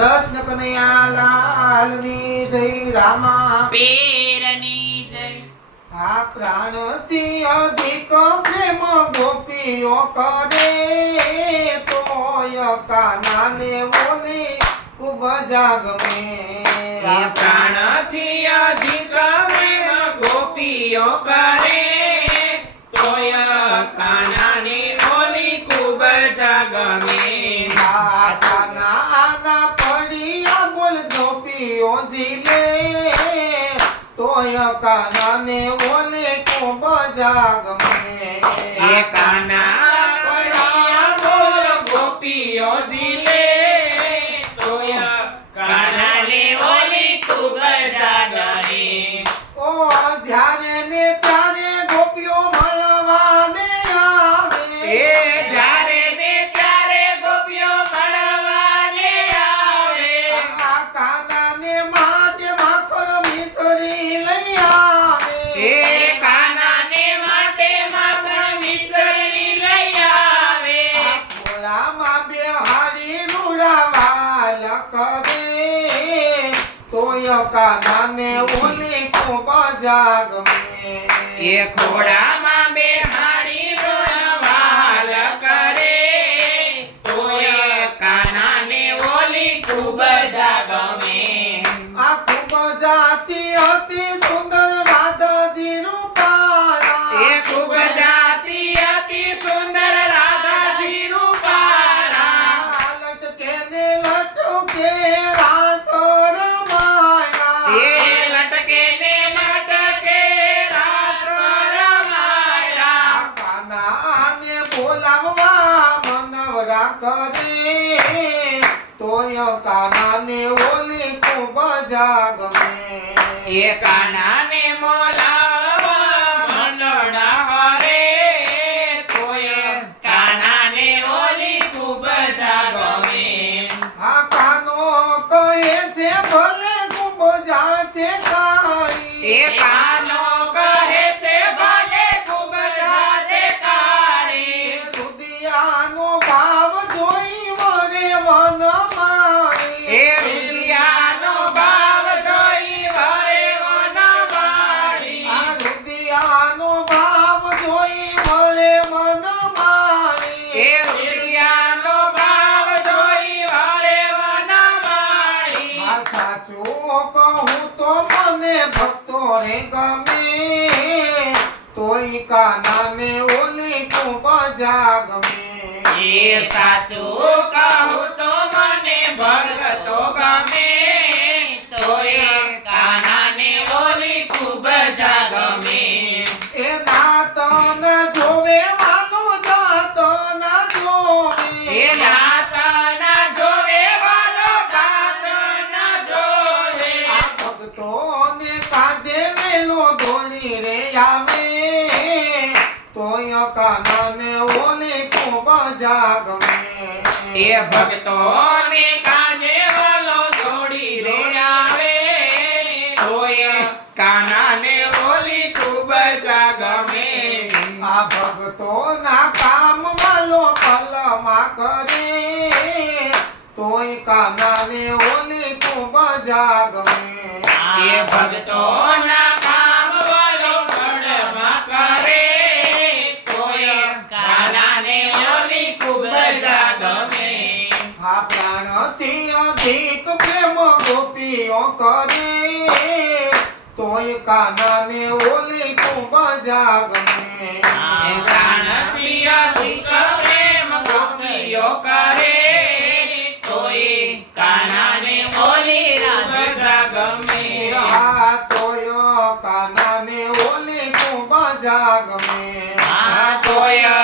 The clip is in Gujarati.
કૃષ્ણ કનૈયા લાલની જય રામા પીરની જય। આ પ્રાણથી અધિક પ્રેમ ગોપીઓ કરે તોય કાનાને બોલે ખૂબ જાગમે। આ પ્રાણથી અધિક પ્રેમ ગોપીઓ કરે તોય કાનાને બોલી ખૂબ જાગમે। આના પડિયા બોલ ગોપીઓ જીલે તોય કાનાને બોલે ખૂબ જાગમે। એ કાના પડિયા બોલ ગોપીઓ જીલે તોય કાનાને બોલી ખૂબ જાગમે। ઓ જ્યારે ને ત્યારે ગોપીઓ મળવાને આવે એ જ્યારે ને ત્યારે ગોપીઓ મળવાને આવે। આ કાનાને માટે માખણ મિસરી લઈ આવે એ કાનાને માટે માખણ મિસરી લઈ આવે। આ ખોળામાં બેહાડી રૂડાવાલ કરે તોય કાનાને ઓલી ખૂબ જાગમે। એ ખોડામાં બેહાડી રોણવાલ કરે તોય કાનાને ઓલી ખૂબ જાગમે। આ ખૂબ જાતી હતી સુંદર રાધાજી રૂપાળા એ ખૂબ જાતી અતિ સુંદર રાધાજી રૂપાળા। લટકે ને લટકે રાસ રમાયા એ લટકે ને મટકે રાસ રમાયા। કાનાને બોલાવવા મનવરા કરે તોય કાનાને ઓલી ખૂબ જાગમે। એ કાનાને મોલાવા મંડળા હરે તોય કાનાને ઓલી ખૂબ જાગમે। આ કાનો કહે છે ભલે ખૂબ જાચે કાળી એ કાનો કહે છે ભલે ખૂબ જાજે કાળી। રુદિયાનો ભાવ જોઈ વરે વન મારી એ રુદિયાનો ભાવ જોઈ વરે વનવાળી। આ રુદિયાનો ભાવ જોઈ વરે વન મારી એ રુદિયાનો ભાવ જોઈ વરે વનવાળી। આ સાચું કહું તો મને ભક્તો રે ગમે તોય કાનાને ઓલી ખૂબ જાગમે। એ સાચું કહું તો મને ભગતો ગમે તોય કાનાને ઓલી ખૂબ જાગમે। એ નાત ન જોવે વાલો જાત ન જોવે એ નાત ના જોવે વાલો જાત ના જોવે। આ ભક્તોને કાજે વેલો દોડી રે આવે તોય કાનાને ઓલી ખૂબ જાગમે। એ ભક્તોને કાજે વાલો દોડી રે આવે તોય કાનાને ઓલી ખૂબ જાગમે। આ ભક્તોના કામ વાલો પલમાં કરે તોય કાનાને ઓલી ખૂબ જાગમે। એ ભક્તોના કામ વાલો ગણમાં કરે તોય કાનાને ઓલી ખૂબ જાગમે। આ પ્રાણથી અધિક પ્રેમ ગોપીઓ કરે તોય કાનાને ઓલી ખૂબ જાગમે। એ પ્રાણથી અધિક પ્રેમ ગોપીઓ કરે તોય કાનાને ઓલી ખૂબ જાગમે। આ તોય કાનાને ઓલી ખૂબ જાગમે। આ તોય